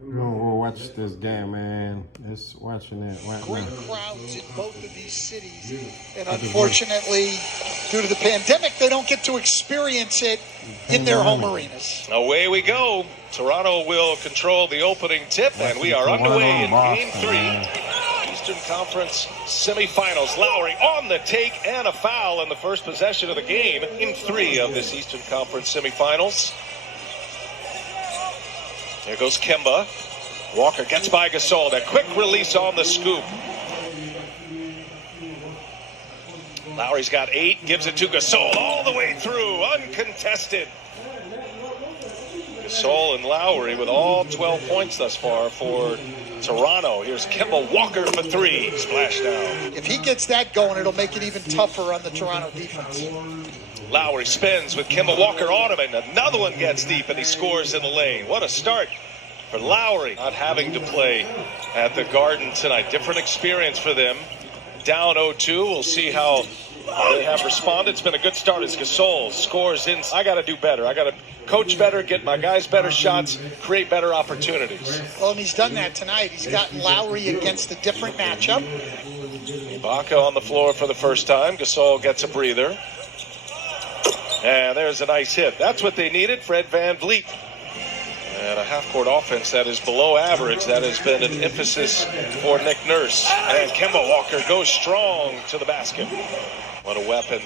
We'll watch this game, man. Just watching it right Great now. crowds in both of these cities, and unfortunately, due to the pandemic, they don't get to experience it in their home arenas. Away we go. Toronto will control the opening tip, and we are underway in Game 3. Eastern Conference semifinals. Lowry on the take and a foul in the first possession of the game. Game 3 of this Eastern Conference semifinals. There goes Kemba. Walker gets by Gasol. That quick release on the scoop. Lowry's got 8, gives it to Gasol all the way through, uncontested. Gasol and Lowry with all 12 points thus far for Toronto. Here's Kemba Walker for 3. Splash down. If he gets that going, it'll make it even tougher on the Toronto defense. Lowry spins with Kemba Walker on him, and another one gets deep, and he scores in the lane. What a start for Lowry. Not having to play at the Garden tonight. Different experience for them. Down 0-2. We'll see how they have responded. It's been a good start as Gasol scores in. I got to do better. I got to coach better, get my guys better shots, create better opportunities. Well, and he's done that tonight. He's gotten Lowry against a different matchup. Ibaka on the floor for the first time. Gasol gets a breather. And there's a nice hit. That's what they needed. Fred VanVleet. And a half-court offense that is below average. That has been an emphasis for Nick Nurse. And Kemba Walker goes strong to the basket. What a weapon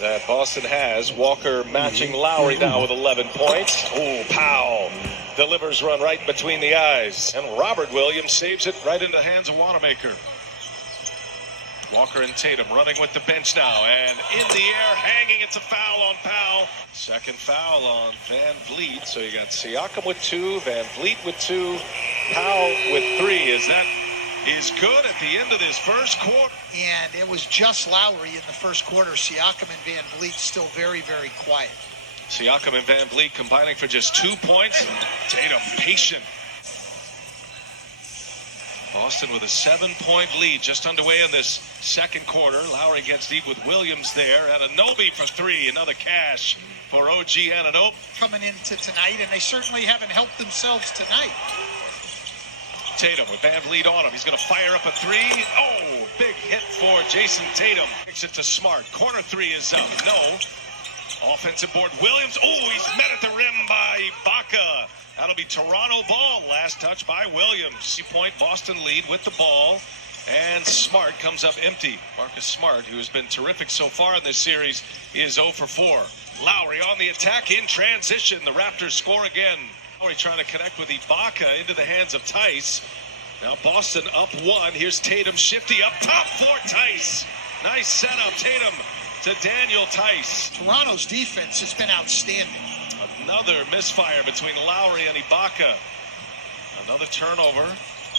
that Boston has. Walker matching Lowry now with 11 points. Oh, Powell delivers run right between the eyes. And Robert Williams saves it right into the hands of Wanamaker. Walker and Tatum running with the bench now, and in the air, hanging. It's a foul on Powell. Second foul on VanVleet. So you got Siakam with 2, VanVleet with 2, Powell with 3. As that is good at the end of this first quarter. And it was just Lowry in the first quarter. Siakam and VanVleet still very, very quiet. Siakam and VanVleet combining for just 2 points. Tatum patient. Boston with a 7-point lead just underway in this second quarter. Lowry gets deep with Williams there. Anunoby for 3. Another cash for OG Anunoby. Coming into tonight, and they certainly haven't helped themselves tonight. Tatum with VanVleet on him. He's going to fire up a 3. Oh, big hit for Jason Tatum. Kicks it to Smart. Corner 3 is up. No. Offensive board. Williams. Oh, he's met at the rim by Ibaka. That'll be Toronto ball. Last touch by Williams. 3-point Boston lead with the ball. And Smart comes up empty. Marcus Smart, who has been terrific so far in this series, is 0 for 4. Lowry on the attack in transition. The Raptors score again. Lowry trying to connect with Ibaka into the hands of Tice. Now Boston up 1. Here's Tatum shifty up top for Tice. Nice setup. Tatum to Daniel Tice. Toronto's defense has been outstanding. Another misfire between Lowry and Ibaka. Another turnover.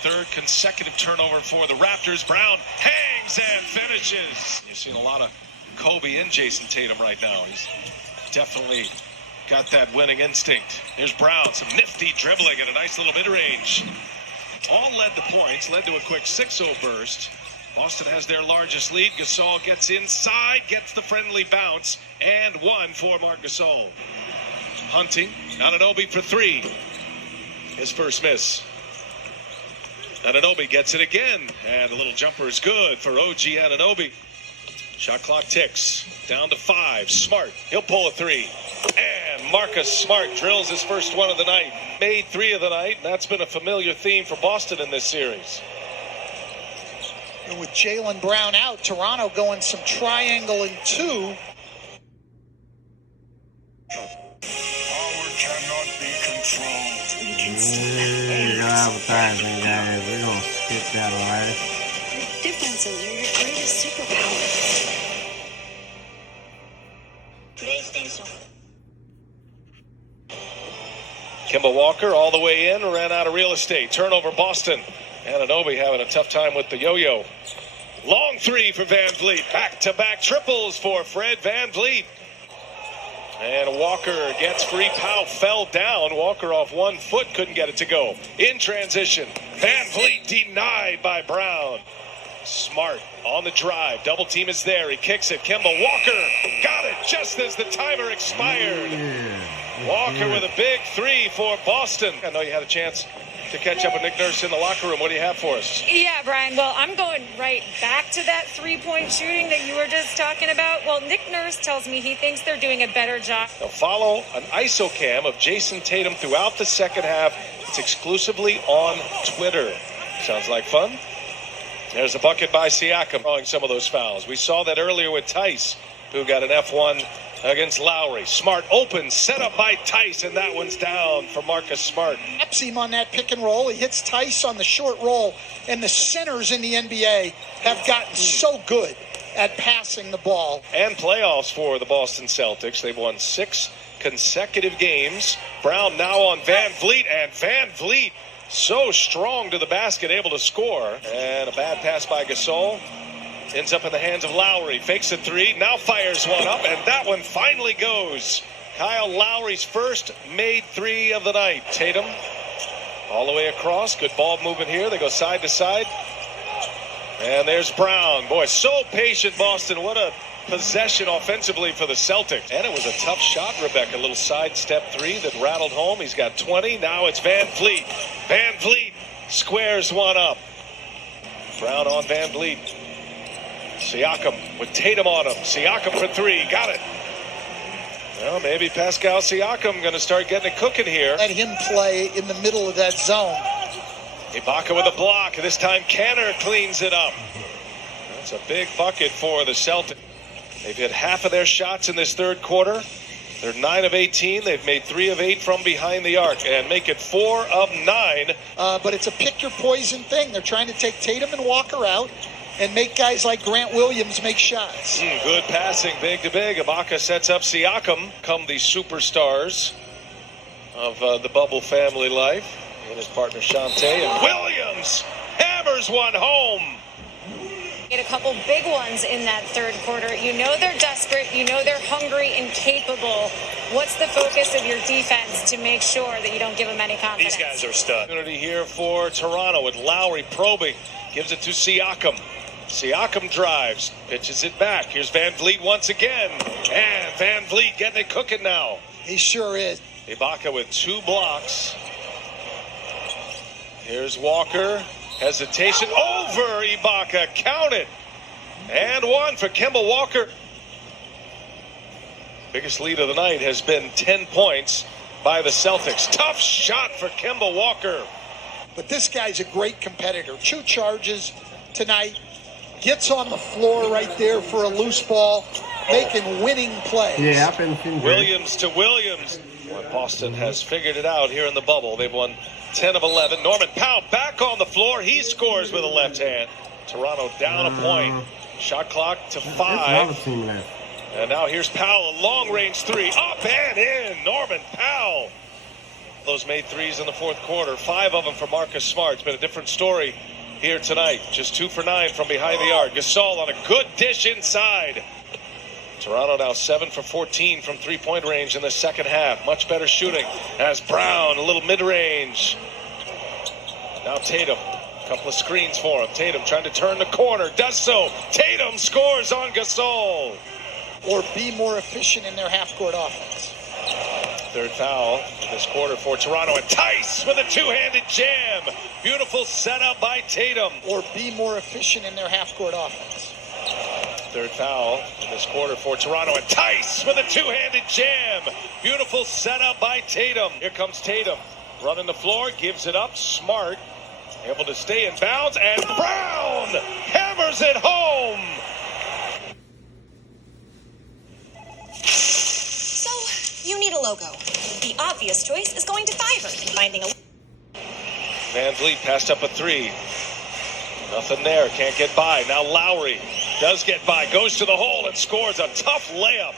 Third consecutive turnover for the Raptors. Brown hangs and finishes. You've seen a lot of Kobe and Jason Tatum right now. He's definitely got that winning instinct. Here's Brown, some nifty dribbling and a nice little mid-range. All led to points, led to a quick 6-0 burst. Boston has their largest lead. Gasol gets inside, gets the friendly bounce, and 1 for Marc Gasol. Hunting, Anunoby for 3. His first miss. Anunoby gets it again, and a little jumper is good for OG Anunoby. Shot clock ticks, down to 5. Smart, he'll pull a 3. And Marcus Smart drills his first one of the night. Made 3 of the night, and that's been a familiar theme for Boston in this series. And with Jaylen Brown out, Toronto going some triangle and 2. Power cannot be controlled. Advertising, guys. We're going to skip that, all right? Differences are your greatest superpower. PlayStation. Kemba Walker all the way in, ran out of real estate. Turnover Boston. Anunoby having a tough time with the yo-yo. Long 3 for VanVleet. Back-to-back triples for Fred VanVleet. And Walker gets free. Powell fell down. Walker off 1 foot, couldn't get it to go. In transition, VanVleet denied by Brown. Smart on the drive. Double team is there. He kicks it. Kemba Walker got it just as the timer expired. Yeah. Walker with a big three for Boston. I know you had a chance to catch up with Nick Nurse in the locker room. What do you have for us? Yeah, Brian. Well, I'm going right back to that three-point shooting that you were just talking about. Well, Nick Nurse tells me he thinks they're doing a better job. Now follow an ISO cam of Jason Tatum throughout the second half. It's exclusively on Twitter. Sounds like fun. There's a bucket by Siakam drawing some of those fouls. We saw that earlier with Tice, who got an F1 against Lowry. Smart open, set up by Tice, and that one's down for Marcus Smart. Taps him on that pick and roll. He hits Tice on the short roll, and the centers in the NBA have gotten so good at passing the ball. And playoffs for the Boston Celtics. They've won 6 consecutive games. Brown now on Van Vliet, and Van Vliet so strong to the basket, able to score. And a bad pass by Gasol. Ends up in the hands of Lowry. Fakes a three. Now fires one up. And that one finally goes. Kyle Lowry's first made three of the night. Tatum all the way across. Good ball movement here. They go side to side. And there's Brown. Boy, so patient, Boston. What a possession offensively for the Celtics. And it was a tough shot, Rebecca. A little sidestep three that rattled home. He's got 20. Now it's Van Vliet. Van Vliet squares one up. Brown on Van Vliet. Siakam with Tatum on him. Siakam for three. Got it. Well, maybe Pascal Siakam going to start getting it cooking here. Let him play in the middle of that zone. Ibaka with a block. This time Kanter cleans it up. That's a big bucket for the Celtics. They've hit half of their shots in this third quarter. They're 9 of 18. They've made 3 of 8 from behind the arc and make it 4 of 9. But it's a pick your poison thing. They're trying to take Tatum and Walker out and make guys like Grant Williams make shots. Good passing, big to big. Ibaka sets up Siakam. Come the superstars of the Bubble family life. And his partner Shantae. And Williams hammers one home. Get a couple big ones in that third quarter. You know they're desperate. You know they're hungry and capable. What's the focus of your defense to make sure that you don't give them any confidence? These guys are stud. Opportunity here for Toronto with Lowry probing. Gives it to Siakam. Siakam drives. Pitches it back. Here's Van Vliet once again. And Van Vliet getting it cooking now. He sure is. Ibaka with 2 blocks. Here's Walker. Hesitation over Ibaka. Count it. And one for Kemba Walker. Biggest lead of the night has been 10 points by the Celtics. Tough shot for Kemba Walker. But this guy's a great competitor. 2 charges tonight. Gets on the floor right there for a loose ball, making winning plays. Yeah, I've been thinking. Williams to Williams. Well, Boston has figured it out here in the bubble. They've won 10 of 11. Norman Powell back on the floor. He scores with a left hand. Toronto down a point. Shot clock to 5. Team left. And now here's Powell, a long-range 3. Up and in. Norman Powell. Those made threes in the fourth quarter. 5 of them for Marcus Smart. It's been a different story here tonight. Just 2 for 9 from behind the arc. Gasol on a good dish inside. Toronto now 7 for 14 from three-point range in the second half. Much better shooting as Brown, a little mid-range. Now Tatum, a couple of screens for him. Tatum trying to turn the corner, does so. Tatum scores on Gasol. Or be more efficient in their half-court offense. Third foul in this quarter for Toronto. And Tice with a 2-handed jam. Beautiful setup by Tatum. Or be more efficient in their half-court offense. Third foul in this quarter for Toronto. And Tice with a 2-handed jam. Beautiful setup by Tatum. Here comes Tatum. Running the floor, gives it up. Smart. Able to stay in bounds. And Brown hammers it home. So, you need a logo. The obvious choice is going to Fiverr. Finding a... Van Vliet passed up a 3. Nothing there. Can't get by. Now Lowry does get by. Goes to the hole and scores a tough layup.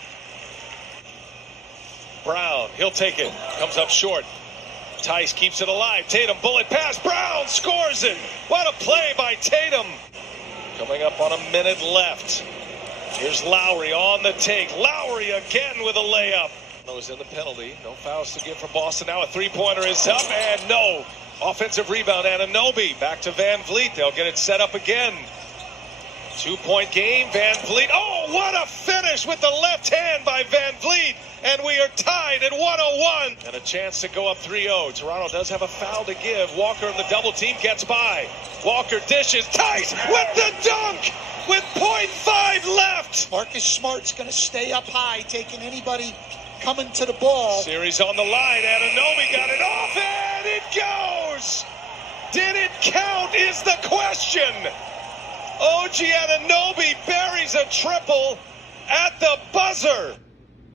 Brown, he'll take it. Comes up short. Tice keeps it alive. Tatum, bullet pass. Brown scores it. What a play by Tatum. Coming up on a minute left. Here's Lowry on the take. Lowry again with a layup. Was in the penalty. No fouls to give for Boston. Now a 3-pointer is up and no. Offensive rebound. Anunoby back to Van Vliet. They'll get it set up again. 2-point game. Van Vliet. Oh, Oh, what a finish with the left hand by Van Vliet. And we are tied at 101. And a chance to go up 3-0. Toronto does have a foul to give. Walker in the double team gets by. Walker dishes. Tice with the dunk with 0.5 left. Marcus Smart's going to stay up high, taking anybody coming to the ball. Series on the line. Anunoby got it off, and it goes. Did it count is the question. OG Anunoby buries a triple at the buzzer.